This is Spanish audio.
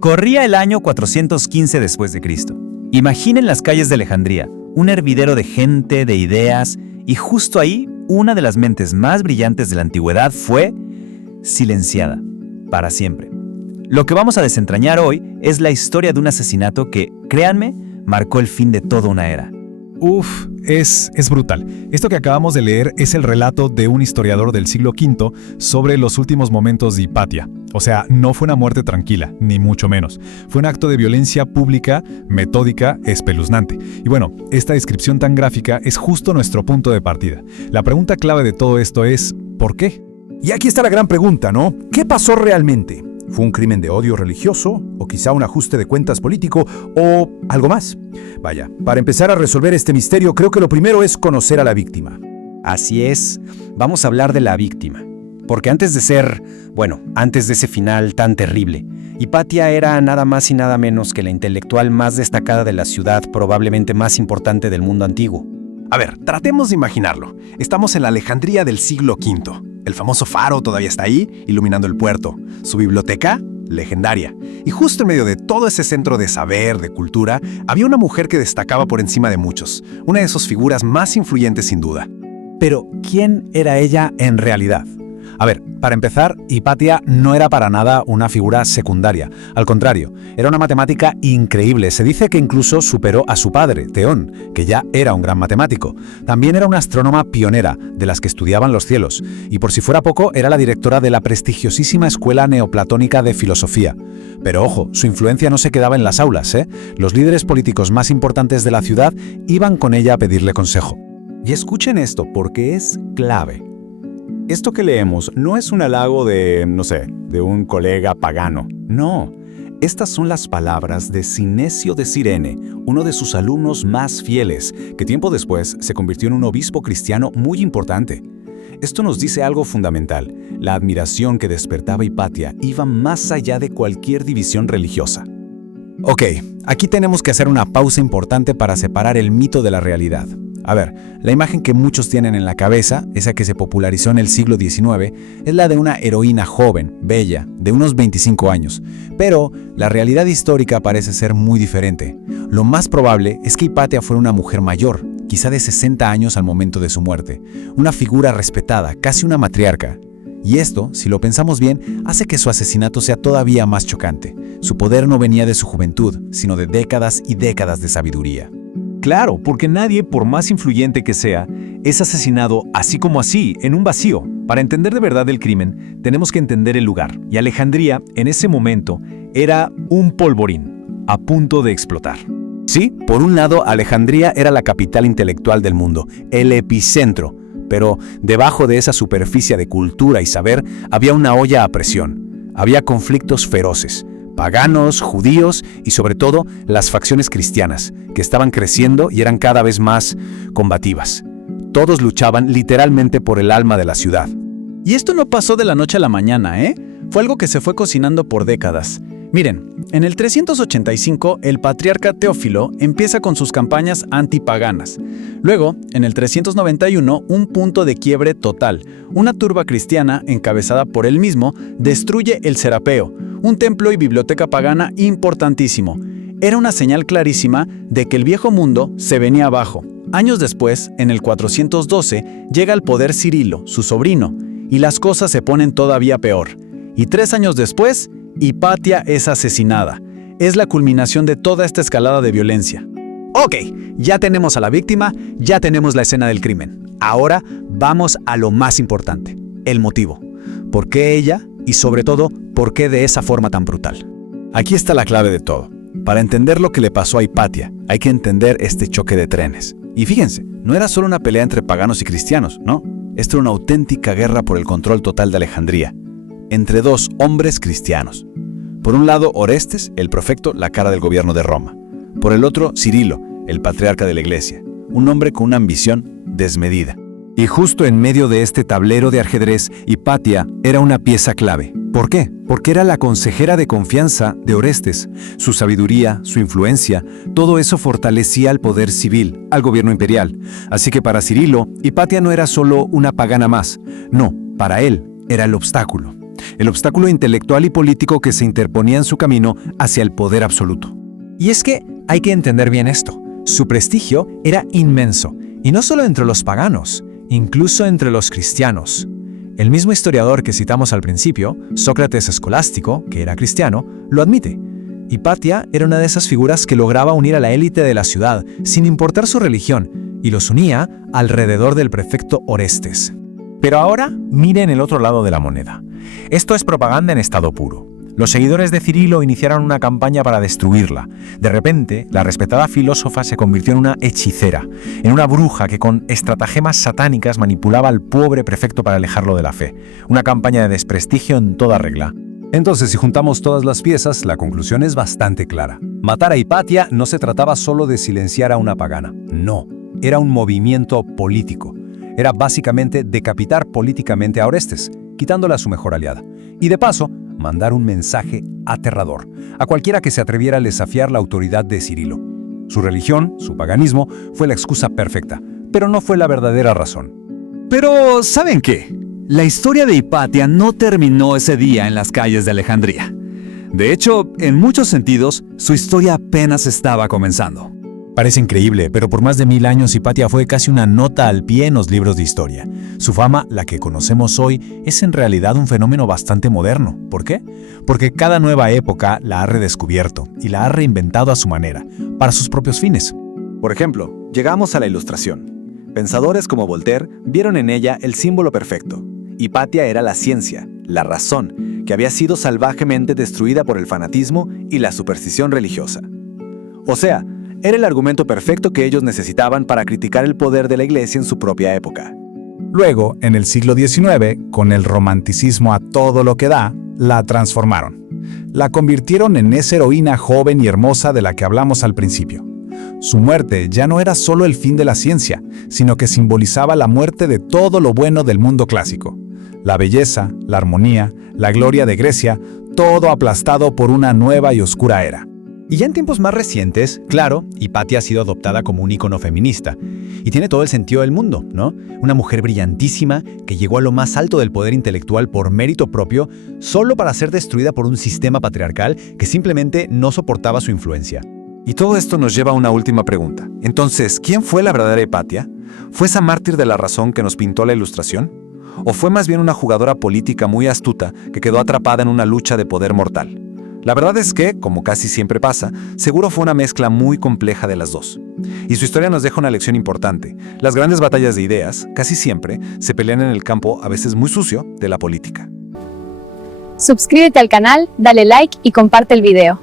Corría el año 415 después de Cristo. Imaginen las calles de Alejandría, un hervidero de gente, de ideas, y justo ahí, una de las mentes más brillantes de la antigüedad fue silenciada, para siempre. Lo que vamos a desentrañar hoy es la historia de un asesinato que, créanme, marcó el fin de toda una era. Es brutal. Esto que acabamos de leer es el relato de un historiador del siglo V sobre los últimos momentos de Hipatia. O sea, no fue una muerte tranquila, ni mucho menos. Fue un acto de violencia pública, metódica, espeluznante. Y bueno, esta descripción tan gráfica es justo nuestro punto de partida. La pregunta clave de todo esto es, ¿por qué? Y aquí está la gran pregunta, ¿no? ¿Qué pasó realmente? ¿Fue un crimen de odio religioso? ¿O quizá un ajuste de cuentas político? ¿O algo más? Vaya, para empezar a resolver este misterio, creo que lo primero es conocer a la víctima. Así es, vamos a hablar de la víctima. Porque antes de ese final tan terrible, Hipatia era nada más y nada menos que la intelectual más destacada de la ciudad, probablemente más importante del mundo antiguo. A ver, tratemos de imaginarlo. Estamos en la Alejandría del siglo V. El famoso faro todavía está ahí, iluminando el puerto. Su biblioteca, legendaria. Y justo en medio de todo ese centro de saber, de cultura, había una mujer que destacaba por encima de muchos. Una de sus figuras más influyentes sin duda. Pero, ¿quién era ella en realidad? A ver, para empezar, Hipatia no era para nada una figura secundaria. Al contrario, era una matemática increíble. Se dice que incluso superó a su padre, Teón, que ya era un gran matemático. También era una astrónoma pionera, de las que estudiaban los cielos. Y por si fuera poco, era la directora de la prestigiosísima Escuela Neoplatónica de Filosofía. Pero ojo, su influencia no se quedaba en las aulas, ¿eh? Los líderes políticos más importantes de la ciudad iban con ella a pedirle consejo. Y escuchen esto, porque es clave. Esto que leemos no es un halago de un colega pagano. No, estas son las palabras de Sinesio de Cirene, uno de sus alumnos más fieles, que tiempo después se convirtió en un obispo cristiano muy importante. Esto nos dice algo fundamental. La admiración que despertaba Hipatia iba más allá de cualquier división religiosa. Ok, aquí tenemos que hacer una pausa importante para separar el mito de la realidad. A ver, la imagen que muchos tienen en la cabeza, esa que se popularizó en el siglo XIX, es la de una heroína joven, bella, de unos 25 años. Pero la realidad histórica parece ser muy diferente. Lo más probable es que Hipatia fuera una mujer mayor, quizá de 60 años al momento de su muerte. Una figura respetada, casi una matriarca. Y esto, si lo pensamos bien, hace que su asesinato sea todavía más chocante. Su poder no venía de su juventud, sino de décadas y décadas de sabiduría. Claro, porque nadie, por más influyente que sea, es asesinado así como así, en un vacío. Para entender de verdad el crimen, tenemos que entender el lugar. Y Alejandría, en ese momento, era un polvorín, a punto de explotar. Sí, por un lado, Alejandría era la capital intelectual del mundo, el epicentro. Pero debajo de esa superficie de cultura y saber había una olla a presión. Había conflictos feroces. Paganos, judíos y sobre todo las facciones cristianas, que estaban creciendo y eran cada vez más combativas. Todos luchaban literalmente por el alma de la ciudad. Y esto no pasó de la noche a la mañana, ¿eh? Fue algo que se fue cocinando por décadas. Miren, en el 385 el patriarca Teófilo empieza con sus campañas antipaganas. Luego, en el 391, un punto de quiebre total. Una turba cristiana, encabezada por él mismo, destruye el Serapeo, un templo y biblioteca pagana importantísimo. Era una señal clarísima de que el viejo mundo se venía abajo. Años después, en el 412, llega al poder Cirilo, su sobrino, y las cosas se ponen todavía peor. Y 3 años después, Hipatia es asesinada. Es la culminación de toda esta escalada de violencia. Ok, ya tenemos a la víctima, ya tenemos la escena del crimen. Ahora vamos a lo más importante, el motivo. ¿Por qué ella? Y sobre todo, ¿por qué de esa forma tan brutal? Aquí está la clave de todo. Para entender lo que le pasó a Hipatia, hay que entender este choque de trenes. Y fíjense, no era solo una pelea entre paganos y cristianos, no. Esto era una auténtica guerra por el control total de Alejandría, entre 2 hombres cristianos. Por un lado, Orestes, el prefecto, la cara del gobierno de Roma. Por el otro, Cirilo, el patriarca de la iglesia, un hombre con una ambición desmedida. Y justo en medio de este tablero de ajedrez, Hipatia era una pieza clave. ¿Por qué? Porque era la consejera de confianza de Orestes. Su sabiduría, su influencia, todo eso fortalecía al poder civil, al gobierno imperial. Así que para Cirilo, Hipatia no era solo una pagana más. No, para él era el obstáculo. el obstáculo intelectual y político que se interponía en su camino hacia el poder absoluto. Y es que hay que entender bien esto. Su prestigio era inmenso, y no solo entre los paganos, incluso entre los cristianos. El mismo historiador que citamos al principio, Sócrates Escolástico, que era cristiano, lo admite. Hipatia era una de esas figuras que lograba unir a la élite de la ciudad, sin importar su religión, y los unía alrededor del prefecto Orestes. Pero ahora miren el otro lado de la moneda. Esto es propaganda en estado puro. Los seguidores de Cirilo iniciaron una campaña para destruirla. De repente, la respetada filósofa se convirtió en una hechicera, en una bruja que con estratagemas satánicas manipulaba al pobre prefecto para alejarlo de la fe. Una campaña de desprestigio en toda regla. Entonces, si juntamos todas las piezas, la conclusión es bastante clara. Matar a Hipatia no se trataba solo de silenciar a una pagana. No, era un movimiento político. Era básicamente decapitar políticamente a Orestes, quitándole a su mejor aliada. Y de paso, mandar un mensaje aterrador a cualquiera que se atreviera a desafiar la autoridad de Cirilo. Su religión, su paganismo, fue la excusa perfecta, pero no fue la verdadera razón. Pero, ¿saben qué? La historia de Hipatia no terminó ese día en las calles de Alejandría. De hecho, en muchos sentidos, su historia apenas estaba comenzando. Parece increíble, pero por más de 1000 años Hipatia fue casi una nota al pie en los libros de historia. Su fama, la que conocemos hoy, es en realidad un fenómeno bastante moderno. ¿Por qué? Porque cada nueva época la ha redescubierto y la ha reinventado a su manera, para sus propios fines. Por ejemplo, llegamos a la Ilustración. Pensadores como Voltaire vieron en ella el símbolo perfecto. Hipatia era la ciencia, la razón, que había sido salvajemente destruida por el fanatismo y la superstición religiosa. O sea, era el argumento perfecto que ellos necesitaban para criticar el poder de la Iglesia en su propia época. Luego, en el siglo XIX, con el romanticismo a todo lo que da, la transformaron. La convirtieron en esa heroína joven y hermosa de la que hablamos al principio. Su muerte ya no era solo el fin de la ciencia, sino que simbolizaba la muerte de todo lo bueno del mundo clásico. La belleza, la armonía, la gloria de Grecia, todo aplastado por una nueva y oscura era. Y ya en tiempos más recientes, claro, Hipatia ha sido adoptada como un ícono feminista. Y tiene todo el sentido del mundo, ¿no? Una mujer brillantísima que llegó a lo más alto del poder intelectual por mérito propio, solo para ser destruida por un sistema patriarcal que simplemente no soportaba su influencia. Y todo esto nos lleva a una última pregunta. Entonces, ¿quién fue la verdadera Hipatia? ¿Fue esa mártir de la razón que nos pintó la Ilustración? ¿O fue más bien una jugadora política muy astuta que quedó atrapada en una lucha de poder mortal? La verdad es que, como casi siempre pasa, seguro fue una mezcla muy compleja de las dos. Y su historia nos deja una lección importante. Las grandes batallas de ideas, casi siempre, se pelean en el campo, a veces muy sucio, de la política. Suscríbete al canal, dale like y comparte el video.